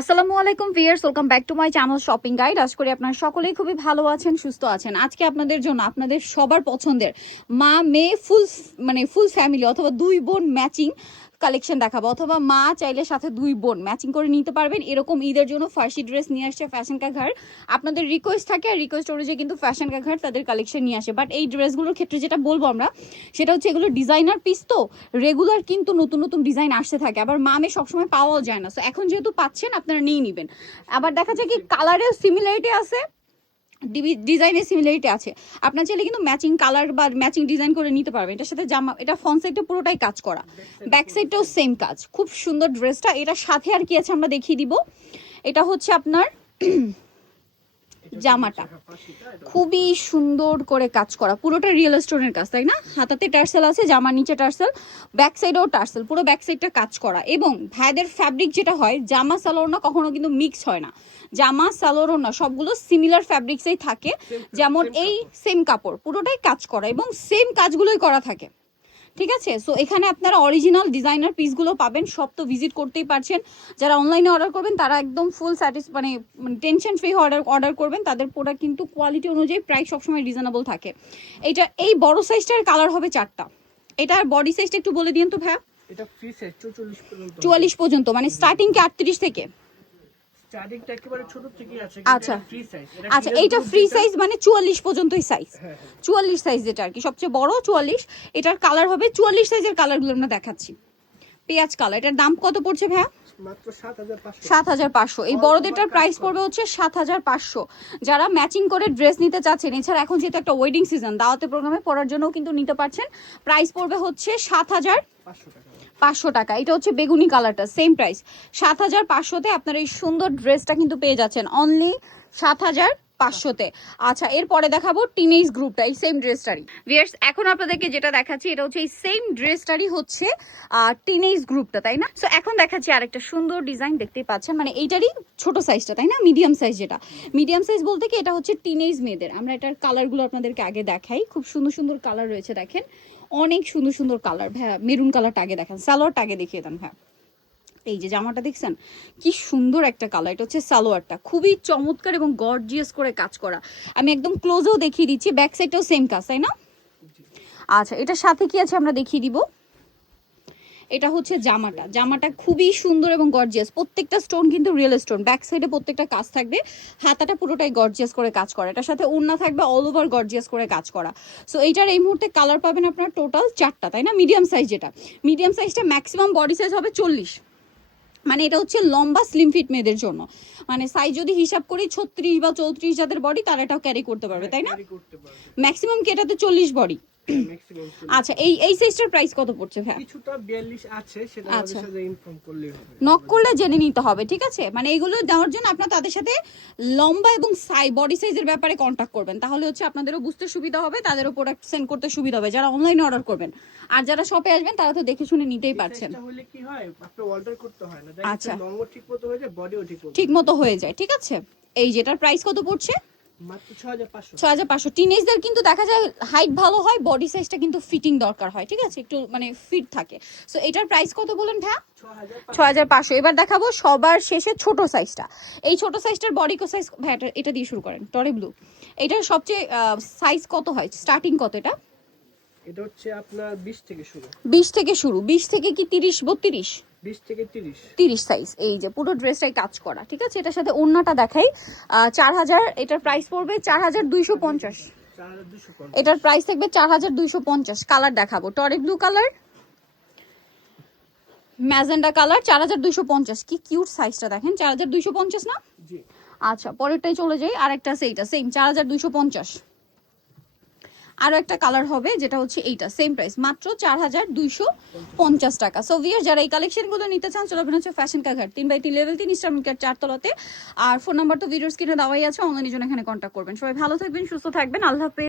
আসসালামু আলাইকুম viewers, welcome back to my channel shopping guide. আশা করি আপনারা সকলেই খুবই ভালো আছেন, সুস্থ আছেন। আজকে আপনাদের জন্য আপনাদের সবার পছন্দের মা মেয়ে ফুল ফ্যামিলি অথবা দুই বোন ম্যাচিং কালেকশন দেখাবো, অথবা মা চাইলে সাথে দুই বোন ম্যাচিং করে নিতে পারবেন। এরকম ঈদের জন্য ফার্সি ড্রেস নিয়ে আসছে ফ্যাশন কা ঘর। আপনাদের রিকোয়েস্ট থাকে, আর রিকোয়েস্ট অনুযায়ী কিন্তু ফ্যাশন কা ঘর তাদের কালেকশন নিয়ে আসে। বাট এই ড্রেসগুলোর ক্ষেত্রে যেটা বলবো আমরা, সেটা হচ্ছে এগুলো ডিজাইনার পিস, তো রেগুলার কিন্তু নতুন নতুন ডিজাইন আসতে থাকে, আবার মা মেয়ে সবসময় পাওয়াও যায় না। সো এখন যেহেতু পাচ্ছেন, আপনারা নিয়ে নেবেন। আবার দেখা যায় কি কালারের সিমিলারিটি আছে, ডিজাইনের সিমিলারিটি আছে, আপনার চাইলে কিন্তু ম্যাচিং কালার বা ম্যাচিং ডিজাইন করে নিতে পারবেন। এটার সাথে জামা, এটা ফ্রন্ট সাইডটা পুরোটাই কাজ করা, ব্যাক সাইডটাও সেম কাজ। খুব সুন্দর ড্রেসটা। এটার সাথে আর কি আছে আমরা দেখিয়ে দিব। এটা হচ্ছে আপনার জামাটা খুবই সুন্দর করে কাজ করা, পুরোটা রিয়েল স্টোনের কাজ, তাই না? হাতাতে টার্সেল আছে, জামার নিচে টার্সেল, ব্যাক সাইডেও টার্সেল, পুরো ব্যাক সাইডটা কাজ করা। এবং ভাইদের ফ্যাব্রিক যেটা হয়, জামা সালোয়ার না কখনো কিন্তু মিক্স হয় না, জামা সালোয়ারও না, সবগুলো সিমিলার ফ্যাব্রিক্সেই থাকে। যেমন এই সেম কাপড় পুরোটাই কাজ করা এবং সেম কাজগুলোই করা থাকে, ঠিক আছে? সো এখানে আপনারা অরিজিনাল ডিজাইনার পিসগুলো পাবেন। সব তো ভিজিট করতেই পারছেন। যারা অনলাইনে অর্ডার করবেন তারা একদম ফুল মানে টেনশন ফ্রি অর্ডার করবেন। তাদের প্রোডাক্ট কিন্তু কোয়ালিটি অনুযায়ী প্রাইস সবসময় রিজনেবল থাকে। এই বড় সাইজটার কালার হবে 4টা। এটার বডি সাইজটা একটু বলে দিন তো ভাইয়া। এটা ফ্রি সাইজ 44 পর্যন্ত, মানে স্টার্টিং কি 38 থেকে? স্টার্টিংটা একেবারে ছোট থেকে আছে, আচ্ছা ফ্রি সাইজ। আচ্ছা, এইটা ফ্রি সাইজ মানে 44 পর্যন্তই সাইজ। 44 সাইজ যেটা আর কি সবচেয়ে বড় 44। এটার কালার হবে 44 সাইজের কালারগুলো আমরা দেখাচ্ছি। পেঁয়াজ কালার। এটার দাম কত পড়ছে ভাইয়া? মাত্র 7500। 7500। এই বড়দেরটার প্রাইস পড়বে হচ্ছে 7500। যারা ম্যাচিং করে ড্রেস নিতে চাচ্ছেন, এছাড়া এখন যেহেতু একটা ওয়েডিং সিজন, দাওয়াতে প্রোগ্রামে পরার জন্যও কিন্তু নিতে পারছেন। প্রাইস পড়বে হচ্ছে 7500 টাকা। এটা হচ্ছে বেগুনি কালারটা, সেম প্রাইস 7500-তে আপনারা এই সুন্দর ড্রেসটা কিন্তু পেয়ে যাচ্ছেন অনলি 7500-তে। আচ্ছা, এরপরে দেখাবো টিনেজ গ্রুপটা, এই সেম ড্রেসটারই। ভিউয়ার্স, এখন আপনাদেরকে যেটা দেখাচ্ছি এটা হচ্ছে এই সেম ড্রেসটারই হচ্ছে টিনেজ গ্রুপটা, তাই না? সো এখন দেখাচ্ছি আরেকটা সুন্দর ডিজাইন, দেখতেই পাচ্ছেন, মানে এইটারই ছোট সাইজটা, তাই না? মিডিয়াম সাইজ, যেটা মিডিয়াম সাইজ বলতে কি এটা হচ্ছে টিনেজ মেয়েদের। আমরা এটার কালারগুলো আপনাদেরকে আগে দেখাই। খুব সুন্দর সুন্দর কালার রয়েছে, দেখেন অনেক সুন্দর সুন্দর কালার। ভাইয়া মেরুন কালারটা আগে দেখান, সালোয়ারটা আগে দেখিয়ে দেন ভাইয়া। এই যে জামাটা দেখছেন কি সুন্দর একটা কালার, এটা হচ্ছে সালোয়ারটা, খুবই চমৎকার এবং গর্জিয়াস করে কাজ করা। আমি একদম ক্লোজেও দেখিয়ে দিচ্ছি, ব্যাক সাইডটাও সেম কাজ, তাই না? আচ্ছা, এটার সাথে কি আছে আমরা দেখিয়ে দিব। এটা হচ্ছে জামাটা খুবই সুন্দর এবং গর্জিয়াস। প্রত্যেকটা স্টোন কিন্তু রিয়েল স্টোন, ব্যাক সাইডে প্রত্যেকটা কাজ থাকবে, হাতাটা পুরোটাই গর্জিয়াস করে কাজ করা। এটার সাথে ওড়না থাকবে অল ওভার গর্জিয়াস করে কাজ করা। সো এইটার এই মুহূর্তে কালার পাবেন আপনার টোটাল 4টা, তাই না? মিডিয়াম সাইজ, যেটা মিডিয়াম সাইজটা ম্যাক্সিমাম বডি সাইজ হবে 40, মানে এটা হচ্ছে লম্বা স্লিম ফিট মেয়েদের জন্য। মানে সাইজ যদি হিসাব করি 36 বা 34 যাদের বডি, তারা এটাও ক্যারি করতে পারবে, তাই না? ম্যাক্সিমাম কি এটাতে 40 বডি? আচ্ছা, এই সাইজটার প্রাইস কত পড়ছে ভাই? কিছুটা 42 আছে, সেটা আমাদের সাথে ইনফর্ম করলেই হবে, নক করলে জেনে নিতে হবে, ঠিক আছে? মানে এগুলো দেওয়ার জন্য আপনারা তাদের সাথে লম্বা এবং বডি সাইজের ব্যাপারে কন্ট্যাক্ট করবেন, তাহলে হচ্ছে আপনাদেরও বুঝতে সুবিধা হবে, তাদেরও প্রোডাক্ট সেন্ড করতে সুবিধা হবে যারা অনলাইনে অর্ডার করবেন। আর যারা শপে আসবেন তারা তো দেখে শুনে নিতেই পারছেন। এটা হলে কি হয়, আপনি অর্ডার করতে হয় না, আচ্ছা, লংও ঠিকমতো হয়ে যায়, বডিও ঠিক মতো হয়ে যায়, ঠিক আছে? এই যেটার প্রাইস কত পড়ছে? মাত্র 6500। 6500। টিনেজদের কিন্তু দেখা যায় হাইট ভালো হয়, বডি সাইজটা কিন্তু ফিটিং দরকার হয়, ঠিক আছে? একটু মানে ফিট থাকে। সো এটার প্রাইস কত বলেন ভাইয়া? 6500। এবার দেখাবো সবার শেষে ছোট সাইজটা। এই ছোট সাইজটার বডি সাইজ ভাই, এটা দিয়ে শুরু করেন, টরে ব্লু। এটার সবচেয়ে সাইজ কত হয়, স্টার্টিং কত? এটা হচ্ছে আপনার 20 থেকে শুরু। 20 থেকে শুরু। 20 থেকে কি 30 32? 20 থেকে 30। 30 সাইজ। এই যে পুরো ড্রেসটাই কাজ করা, ঠিক আছে? এটার সাথে ওড়নাটা দেখাই। 4000, এটার প্রাইস পড়বে 4250। 4250। এটার প্রাইস থাকবে 4250। কালার দেখাবো, টরে ব্লু কালার, ম্যাজেন্ডা কালার, 4250। কি কিউট সাইজটা দেখেন, 4250 না? জি। আচ্ছা, পরেরটাই চলে যাই। আরেকটা আছে, এইটা সেম 4250। আরো একটা কালার হবে যেটা হচ্ছে এইটা, সেম প্রাইস মাত্র 4250 টাকা। সো ভিউয়ার, যারা এই কালেকশনগুলো নিতে চান চলে হচ্ছে ফ্যাশন কা ঘাট 3/3 লেভেল 3 ইস্টার্ন কার্ড 4 তলাতে। আর ফোন নাম্বার তো ভিডিওর স্ক্রিনে দেওয়াই আছে, অনলাইনের জন্য এখানে কন্ট্যাক্ট করবেন। সবাই ভালো থাকবেন, সুস্থ থাকবেন, আল্লাহ হাফেজ।